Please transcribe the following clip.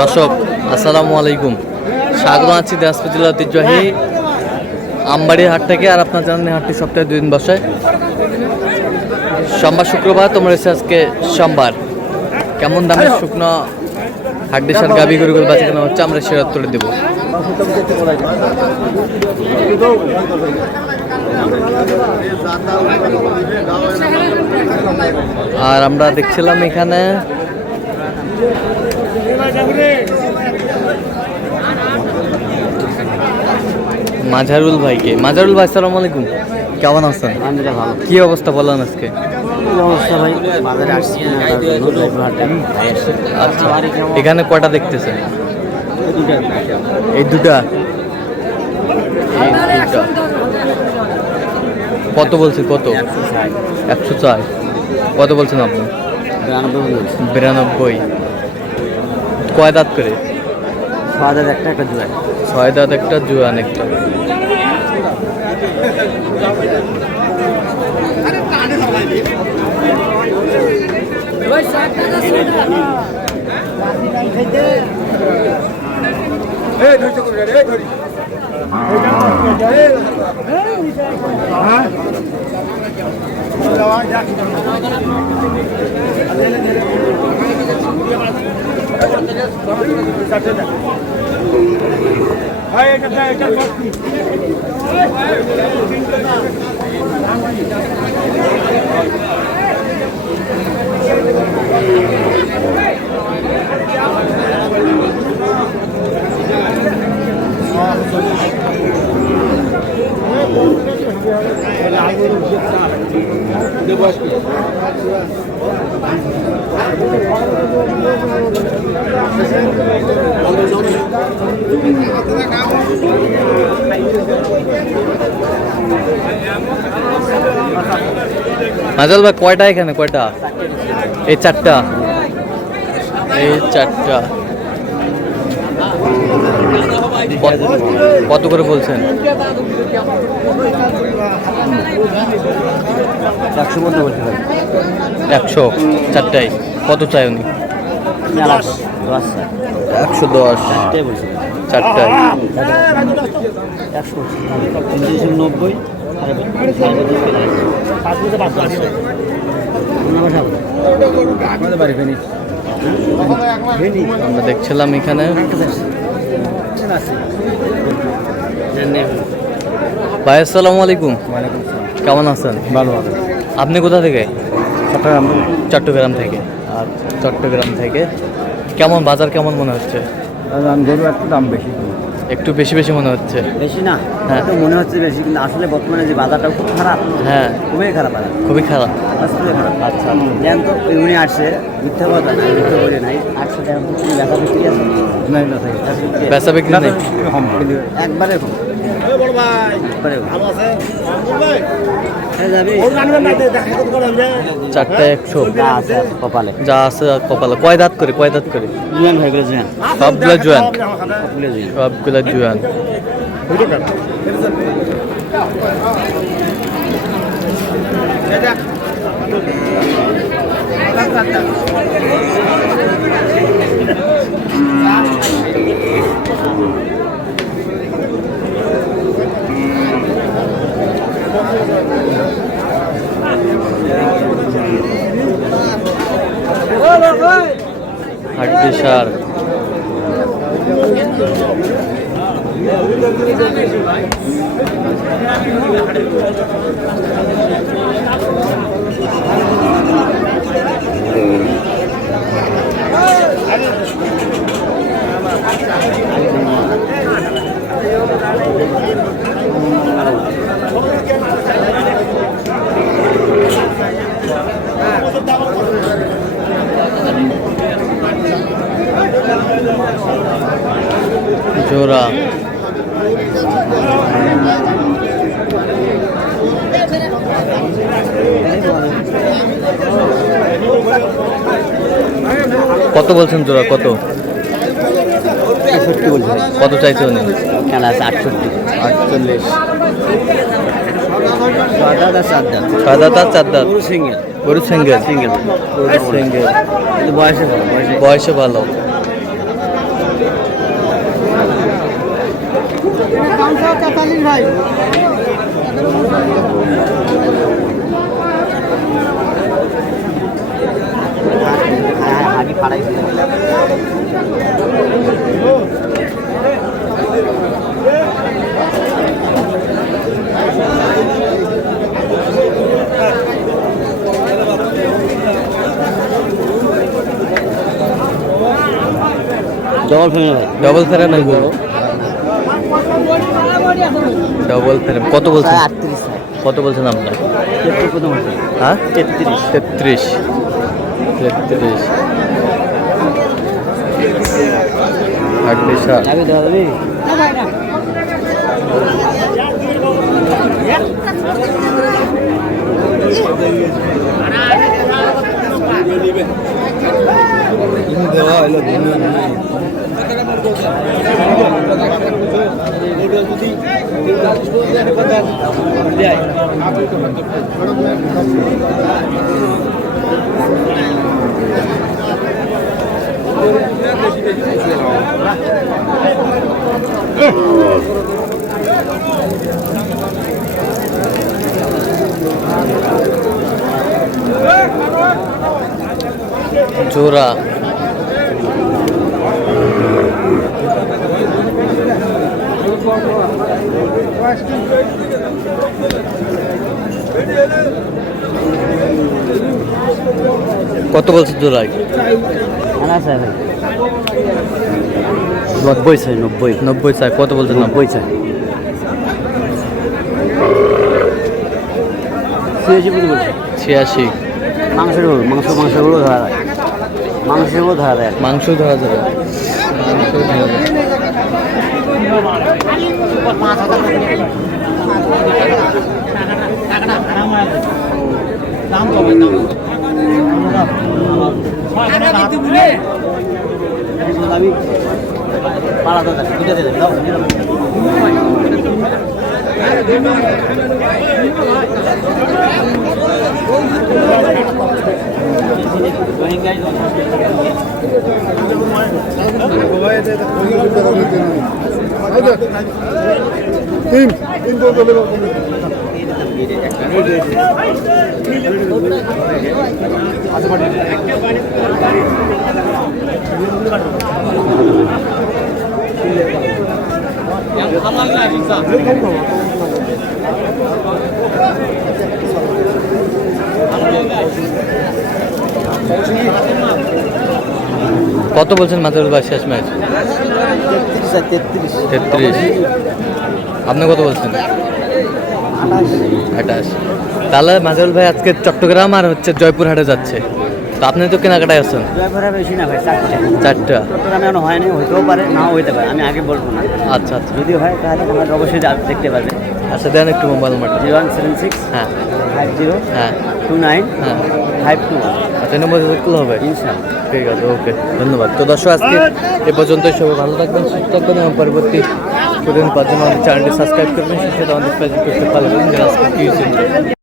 দর্শক আসসালামু আলাইকুম, স্বাগত আছি দিনাজপুর জেলার ঐতিহ্যবাহী আমবাড়ির হাট থেকে। আর আপনার জানেন হাটটি সপ্তাহে 2 দিন বসে, সোমবার শুক্রবার। তোমরা এসে আজকে সোমবার কেমন দামে শুকনো হাড্ডিসার গাভী গরুগুলো বাঁচা কেনা হচ্ছে আমরা সেটা তুলে দেবো। আর আমরা দেখছিলাম এখানে মাঝারুল ভাইকে। মাঝারুল ভাই আসসালামু আলাইকুম, কেমন আছেন? কি অবস্থা বলেন আজকে? আচ্ছা, এখানে কয়টা দেখতেছেন? এই দুটা। কত বলছে? কত? 104। কত বলছেন আপনি? 92। কয় দাঁত করে? 6 দাঁত একটা জোয়ান। 6 দাঁত একটা জোয়ান একটা। মাজল ভাই কয়টা এখানে? কয়টা? এই 4টা। এই 4টা কত করে বলছেন? 100 4টায়। কত চাই উনি? 110 4টায়। 90। আমরা দেখছিলাম এখানে ভাই আসসালামু আলাইকুম, কেমন আছেন? ভালো ভালো। আপনি কোথা থেকে? চট্টগ্রাম। চট্টগ্রাম থেকে। আর চট্টগ্রাম থেকে কেমন বাজার কেমন মনে হচ্ছে? গরু একটু দাম বেশি। একটু বেশি বেশি মনে হচ্ছে? বেশি না, হ্যাঁ তো মনে হচ্ছে বেশি, কিন্তু আসলে বর্তমানে যে বাজারটা খুব খারাপ। হ্যাঁ, খুবই খারাপ বাজার, খুবই খারাপ। আসলে খারাপ। আচ্ছা, জান তো উনি আসছে, মিথ্যা কথা না, মিথ্যা বলে নাই। 800 টাকা কোনো ব্যথা বিক্রি আছে না? বেচা বিক্রি নেই একবারে কম। একবারে কম। 4টায় 100 যা আছে কপালে। যা আছে কপালে। কয় দাঁত করে? কয় দাঁত করে? জুয়ান হয়ে গেলে জুয়ান। সবগুলা জোয়ান? সবগুলো জুয়ান। সবগুলা জোয়ান। হাড্ডিসার জোড়া। কত বলছেন জোড়া? কত? 65 বলছে। কত চাইছে উনি? খেলা আছে 68। 48। ছয় দাঁত আর চার দাঁত। ছয় দাঁত আর চার দাঁত। সিঙ্গেল। গরু সিঙ্গেল সিঙ্গেল সিঙ্গেল কিন্তু বয়সে ভালো বয়সে বয়সে ভালো। হাঁটি ফাড়াই ডবল ফ্রেম এগুলো ডবল ফ্রেম কত বলছেন? 38 কত বলছেন আপনার? হ্যাঁ 33 33 33 38 যাবে দেওয়া যাবে জোড়া কত বলছে জোড়াই? আনা স্যার 90 চাই 90 90 চাই। কত বলছেন? 90 চাই 86 মাংসের গরু মাংসের গরু ধরা যায় মাংসের গরু ধরা যায় মাংস ধরা যাবে। মাংস ধরা যাবে। আমি পালাতে যাচ্ছি বুঝে দিলেন দাও কত বলছেন মাজারুল ভাই শেষ ম্যাচ? 33। আপনি কত বলছেন? 28। তাহলে মাজারুল ভাই আজকে চট্টগ্রাম আর হচ্ছে জয়পুরহাটে যাচ্ছে, তো আপনি তো কেনাকাটায় আছেন। জয়পুরহাটে বেশি না ভাই 4টা। চট্টগ্রামে এখনো হয়নি, হইতেও পারে নাও হইতে পারে, আমি আগে বলবো না। আচ্ছা আচ্ছা যদি হয় তাহলে তোমরা অবশ্যই দেখতে পাবে। আচ্ছা দেন একটু মোবাইল নাম্বারটা। 0176 হ্যাঁ 50 হ্যাঁ 29 হ্যাঁ 52 আচ্ছা নম্বর করলে হবে। ইনশাআল্লাহ। ঠিক আছে, ওকে, ধন্যবাদ। তো দর্শক আজকে এ পর্যন্তই। সবাই ভালো থাকবেন, সুস্থ থাকবেন এবং পরবর্তী প্রতিদিন পাঁচজন আমাদের চ্যানেলটি সাবস্ক্রাইব করবেন, সাথে আমাদের ফেসবুক পেজটি ফলো করবেন।